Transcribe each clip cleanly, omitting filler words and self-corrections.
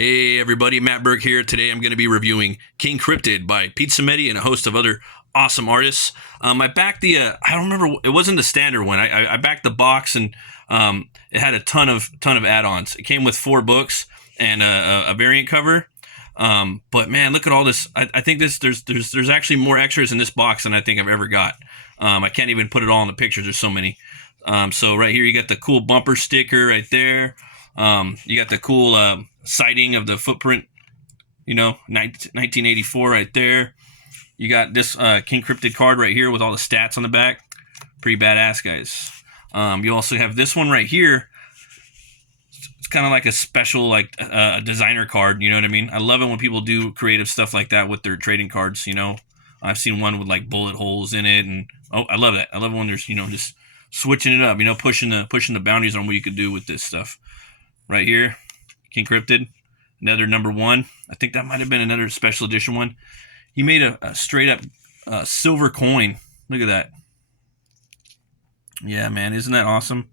Hey everybody, Matt Burke here. Today I'm going to be reviewing King Cryptid by Pete Samedi and a host of other awesome artists. I backed the, I don't remember, it wasn't the standard one. I backed the box and it had a ton of add-ons. It came with 4 books and a variant cover. But man, look at all this. I think there's actually more extras in this box than I think I've ever got. I can't even put it all in the pictures. There's so many. So right here you got the cool bumper sticker right there. You got the cool sighting of the footprint, 1984 right there. You got this King Cryptid card right here with all the stats on the back. Pretty badass, guys. You also have this one right here. It's kind of like a special, a designer card, you know what I mean? I love it when people do creative stuff like that with their trading cards, I've seen one with like bullet holes in it, and I love that. I love when there's, just switching it up, pushing the boundaries on what you could do with this stuff. Right here, King Cryptid, another #1. I think that might have been another special edition one. He made a straight up silver coin. Look at that. Yeah, man, isn't that awesome?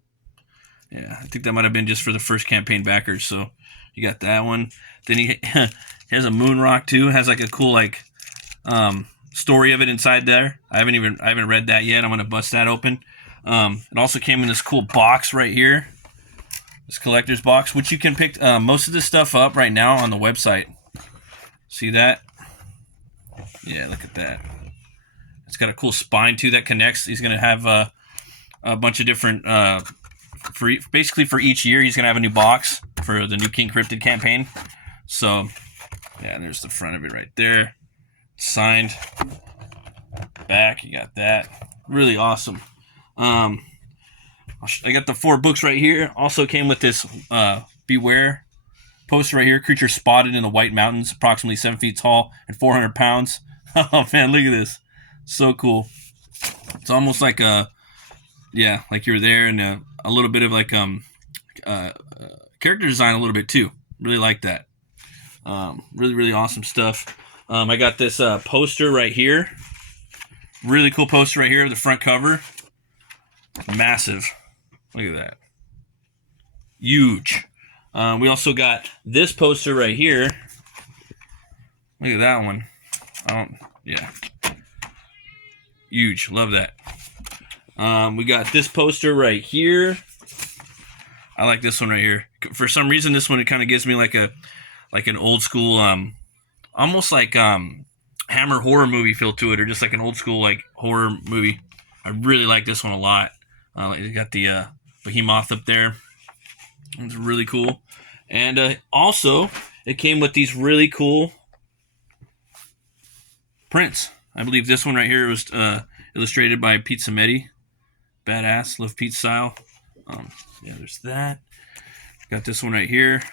Yeah, I think that might have been just for the first campaign backers. So you got that one. Then he has a moon rock too. It has like a cool story of it inside there. I haven't read that yet. I'm gonna bust that open. It also came in this cool box right here. This collector's box, which you can pick most of this stuff up right now on the website. See that? Yeah, look at that. It's got a cool spine too that connects. He's gonna have a bunch of different basically for each year. He's gonna have a new box for the new King Cryptid campaign. So yeah, there's the front of it right there. Signed. Back, you got that. Really awesome. I got the 4 books right here. Also came with this Beware poster right here. Creature spotted in the White Mountains, approximately 7 feet tall and 400 pounds. Oh man, look at this. So cool. It's almost like like you're there, and a little bit of character design a little bit too. Really like that. Really awesome stuff. I got this poster right here. Really cool poster right here, the front cover. Massive. Look at that. Huge. We also got this poster right here. Look at that one. Yeah. Huge. Love that. We got this poster right here. I like this one right here. For some reason, this one, it kind of gives me like an old school, almost like Hammer horror movie feel to it, or just like an old school horror movie. I really like this one a lot. You got the behemoth up there. It's really cool. And also, it came with these really cool prints. I believe this one right here was illustrated by Pete Samedi. Badass. Love Pete's style. Yeah, there's that. Got this one right here.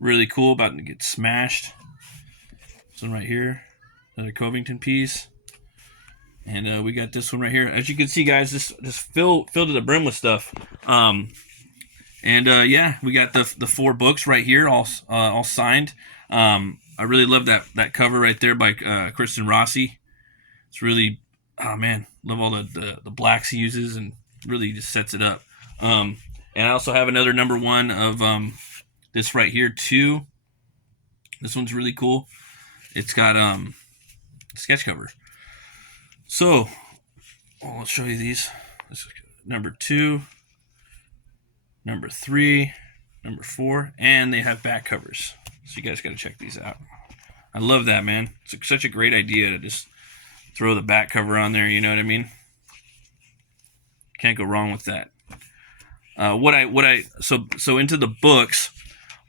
Really cool. About to get smashed. This one right here. Another Covington piece. And we got this one right here. As you can see, guys, this filled to the brim with stuff. Yeah, we got the 4 books right here, all signed. I really love that cover right there by Kristen Rossi. It's really, oh man, love all the blacks he uses, and really just sets it up. And I also have another #1 of this right here too. This one's really cool. It's got sketch cover. So, I'll show you these. This is #2, #3, #4, and they have back covers. So you guys got to check these out. I love that, man. It's such a great idea to just throw the back cover on there. You know what I mean? Can't go wrong with that. So into the books.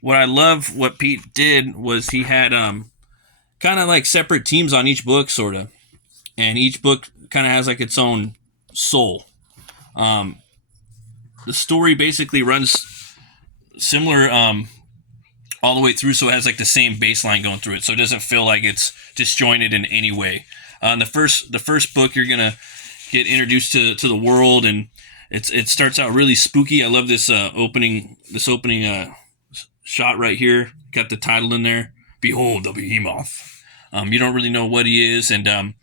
What I love, what Pete did was he had kind of like separate teams on each book, sort of. And each book kind of has like its own soul. The story basically runs similar all the way through, so it has like the same baseline going through it, so it doesn't feel like it's disjointed in any way. The first book, you're gonna get introduced to the world, and it starts out really spooky. I love this opening shot right here. Got the title in there. Behold the Behemoth. You don't really know what he is, and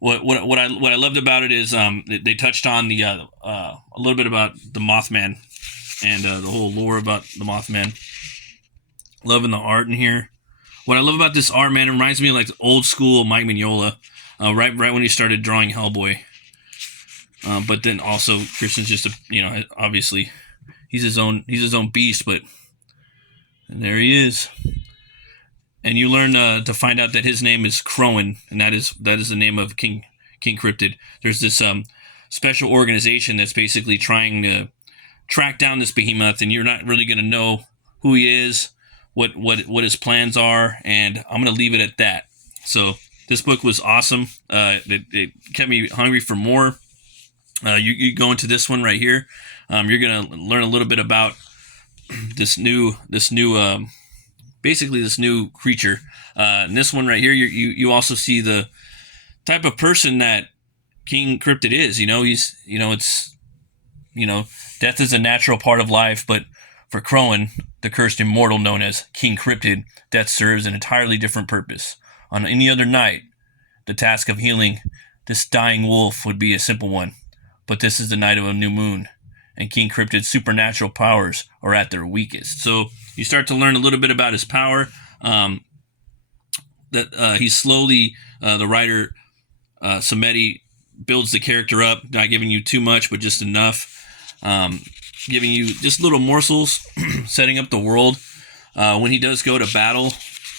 What I loved about it is they touched on a little bit about the Mothman and the whole lore about the Mothman. Loving the art in here. What I love about this art, man, it reminds me of like old school Mike Mignola, right when he started drawing Hellboy. But then also Christian's just obviously he's his own beast, but and there he is. And you learn to find out that his name is Crowan, and that is the name of King Cryptid. There's this special organization that's basically trying to track down this behemoth, and you're not really going to know who he is, what his plans are, and I'm going to leave it at that. So this book was awesome. It kept me hungry for more. You go into this one right here. You're going to learn a little bit about this new basically this new creature. In this one right here, you also see the type of person that King Cryptid is. Death is a natural part of life, but for Crowan, the cursed immortal known as King Cryptid, death serves an entirely different purpose. On any other night, the task of healing this dying wolf would be a simple one, but this is the night of a new moon, and King Cryptid's supernatural powers are at their weakest. So you start to learn a little bit about his power. He's slowly, the writer Samedi builds the character up, not giving you too much, but just enough. Giving you just little morsels, setting up the world. When he does go to battle,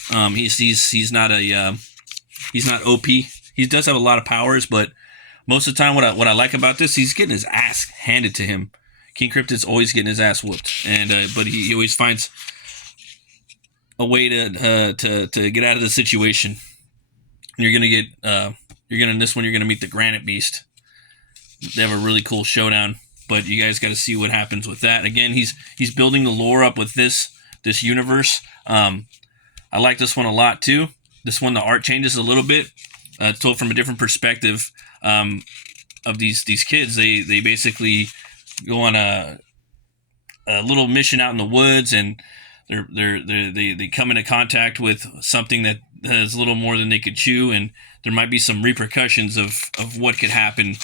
he's not OP. He does have a lot of powers, but most of the time, what I like about this, he's getting his ass handed to him. King Cryptid's always getting his ass whooped, and but he always finds a way to get out of the situation. You're gonna in this one you're gonna meet the Granite Beast. They have a really cool showdown, but you guys got to see what happens with that. Again, he's building the lore up with this universe. I like this one a lot too. This one, the art changes a little bit. It's told from a different perspective of these kids. They basically go on a little mission out in the woods, and they come into contact with something that has a little more than they could chew, and there might be some repercussions of what could happen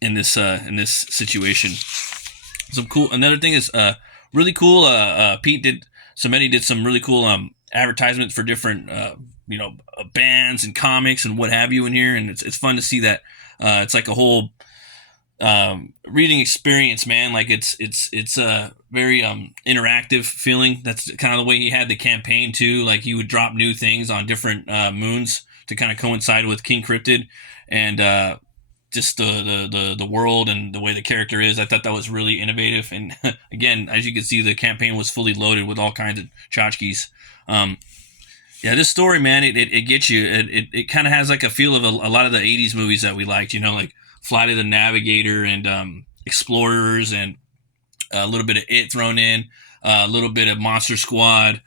in this situation. Some cool. Another thing is really cool. Samedi did some really cool advertisements for different bands and comics and what have you in here, and it's fun to see that. It's like a whole reading experience, man. Like it's a very interactive feeling. That's kind of the way he had the campaign too. Like he would drop new things on different moons to kind of coincide with King Cryptid, and just the world and the way the character is. I thought that was really innovative. And again, as you can see, the campaign was fully loaded with all kinds of tchotchkes. Yeah, this story, man, it gets you. It kind of has like a feel of a lot of the 80s movies that we liked, like Flight of the Navigator and Explorers, and a little bit of It thrown in, a little bit of Monster Squad.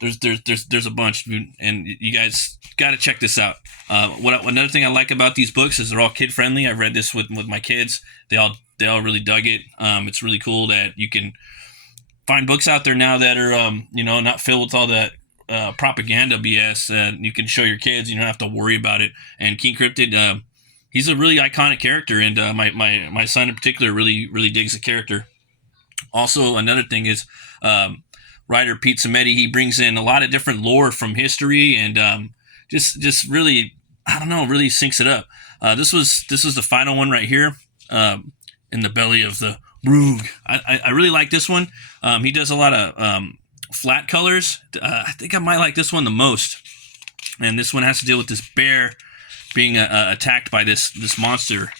There's a bunch, and you guys got to check this out. Another thing I like about these books is they're all kid friendly. I've read this with my kids. They all really dug it. It's really cool that you can find books out there now that are not filled with all that propaganda BS that you can show your kids. You don't have to worry about it. And King Cryptid, he's a really iconic character, and my son in particular really digs the character. Also, another thing is writer Pete Samedi, he brings in a lot of different lore from history, and just really, I don't know, really syncs it up. This was the final one right here, in the belly of the Roog. I really like this one. He does a lot of flat colors. I think I might like this one the most, and this one has to deal with this bear being attacked by this monster.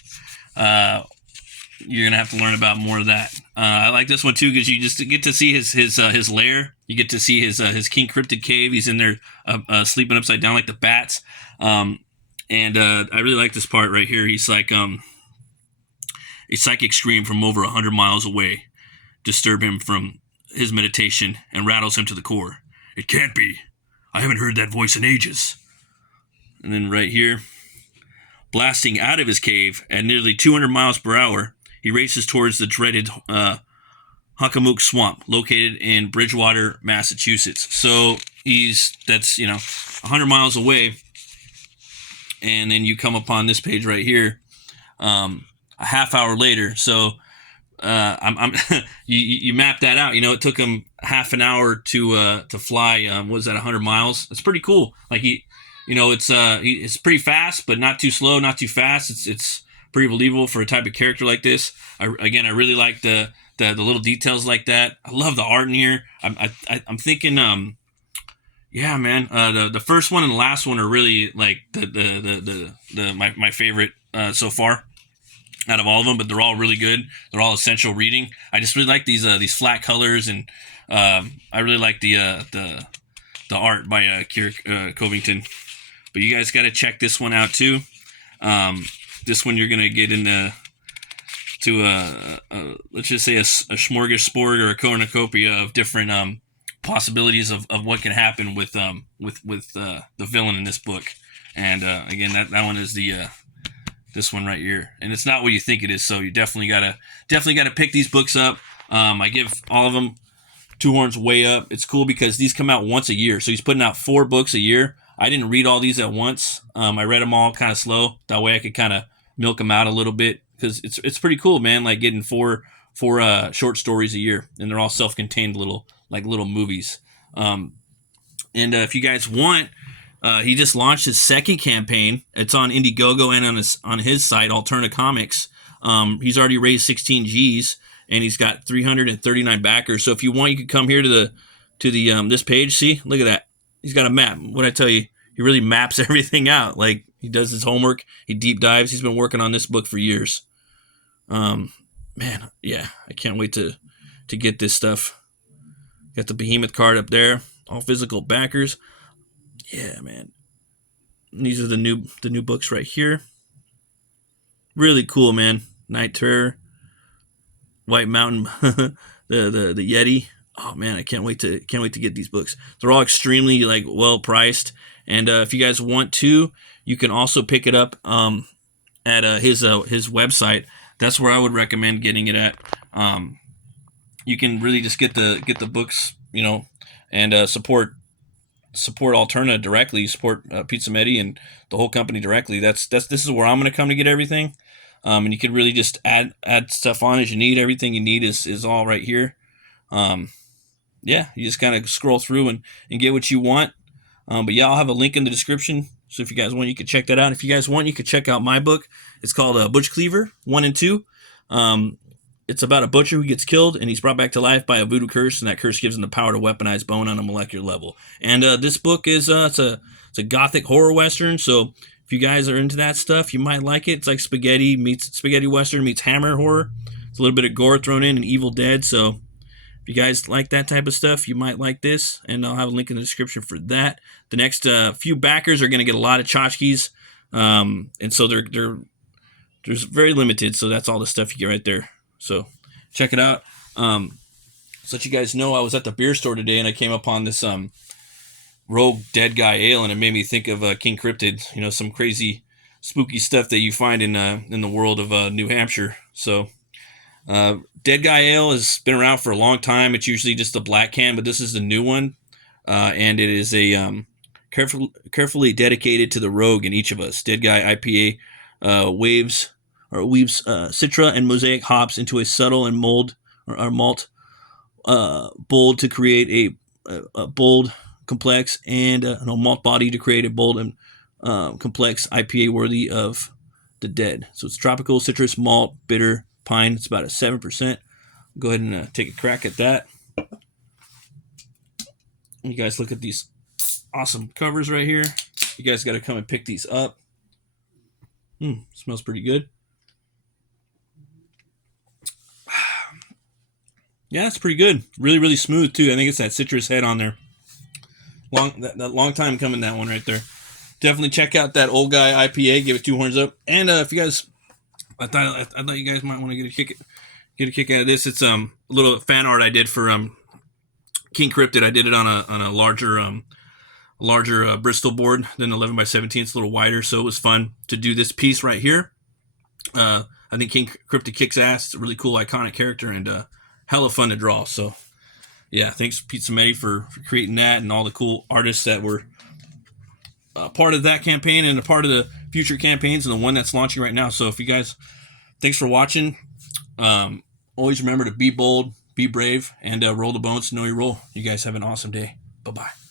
You're gonna have to learn about more of that. I like this one too because you just get to see his lair. You get to see his King Cryptid cave. He's in there sleeping upside down like the bats. And I really like this part right here. He's like a psychic scream from over 100 miles away disturb him from his meditation and rattles him to the core. It can't be. I haven't heard that voice in ages. And then right here, blasting out of his cave at nearly 200 miles per hour, he races towards the dreaded Hockomook Swamp, located in Bridgewater, Massachusetts. So that's 100 miles away, and then you come upon this page right here, a half hour later. So I'm you map that out. You know, it took him half an hour to fly. Was that 100 miles? It's pretty cool. Like you know, it's pretty fast, but not too slow, not too fast. It's pretty believable for a type of character like this. I really like the little details like that. I love the art in here. I'm thinking, yeah, man. The first one and the last one are really like my favorite so far out of all of them, but they're all really good. They're all essential reading. I just really like these flat colors, and I really like the art by Kieran Covington. But you guys got to check this one out too. This one you're gonna get into let's just say a smorgasbord or a cornucopia of different possibilities of what can happen with the villain in this book. And again, that one is this one right here, and it's not what you think it is. So you definitely gotta pick these books up. I give all of them 2 horns way up. It's cool because these come out once a year, so he's putting out 4 books a year. I didn't read all these at once. I read them all kind of slow. That way I could kind of milk them out a little bit, because it's pretty cool, man. Like getting four short stories a year, and they're all self-contained little movies. And if you guys want, he just launched his second campaign. It's on Indiegogo and on his site, Alterna Comics. He's already raised 16 G's, and he's got 339 backers. So if you want, you could come here to the this page. See, look at that. He's got a map. What I tell you, he really maps everything out. Like, he does his homework. He deep dives. He's been working on this book for years. Man, yeah, I can't wait to get this stuff. Got the Behemoth card up there. All physical backers. Yeah, man. And these are the new books right here. Really cool, man. Night Terror, White Mountain, the Yeti. Oh man, I can't wait to get these books. They're all extremely like well priced, and if you guys want to, you can also pick it up at his website. That's where I would recommend getting it at. You can really just get the books, you know, and support Alterna directly. Support Pizza Medi and the whole company directly. This is where I'm going to come to get everything, and you can really just add stuff on as you need. Everything you need is all right here. Yeah, you just kind of scroll through and get what you want. But yeah, I'll have a link in the description. So if you guys want, you can check that out. If you guys want, you can check out my book. It's called BUTCH CLEAVER 1 and 2. It's about a butcher who gets killed, and he's brought back to life by a voodoo curse, and that curse gives him the power to weaponize bone on a molecular level. And this book is it's a gothic horror western. So if you guys are into that stuff, you might like it. It's like spaghetti western meets hammer horror. It's a little bit of gore thrown in and Evil Dead. So if you guys like that type of stuff, you might like this, and I'll have a link in the description for that. The next few backers are going to get a lot of tchotchkes, and so they're very limited. So that's all the stuff you get right there. So check it out. So that you guys know, I was at the beer store today, and I came upon this Rogue Dead Guy Ale, and it made me think of King Cryptid. You know, some crazy, spooky stuff that you find in the world of New Hampshire. So. Dead Guy Ale has been around for a long time. It's usually just a black can, but this is the new one, and it is a carefully dedicated to the rogue in each of us. Dead Guy IPA weaves Citra and Mosaic hops into a subtle and malt bold to create a bold, complex, and malt body to create a bold and complex IPA worthy of the dead. So it's tropical, citrus, malt, bitter, pine. It's about a 7%. Go ahead and take a crack at that. You guys look at these awesome covers right here. You guys got to come and pick these up. Smells pretty good. Yeah, it's pretty good. Really, really smooth too. I think it's that citrus head on there. Long time coming, that one right there. Definitely check out that Old Guy IPA. Give it 2 horns up. And if you guys, I thought you guys might want to get a kick out of this. It's a little fan art I did for King Cryptid. I did it on a larger Bristol board than 11 by 17. It's a little wider, so it was fun to do this piece right here. I think King Cryptid kicks ass. It's a really cool, iconic character, and hella fun to draw. So yeah, thanks Pizza Medi for creating that, and all the cool artists that were part of that campaign and a part of the future campaigns and the one that's launching right now. So if you guys, thanks for watching. always remember to be bold, be brave, and roll the bones to know your role. You guys have an awesome day. Bye-bye.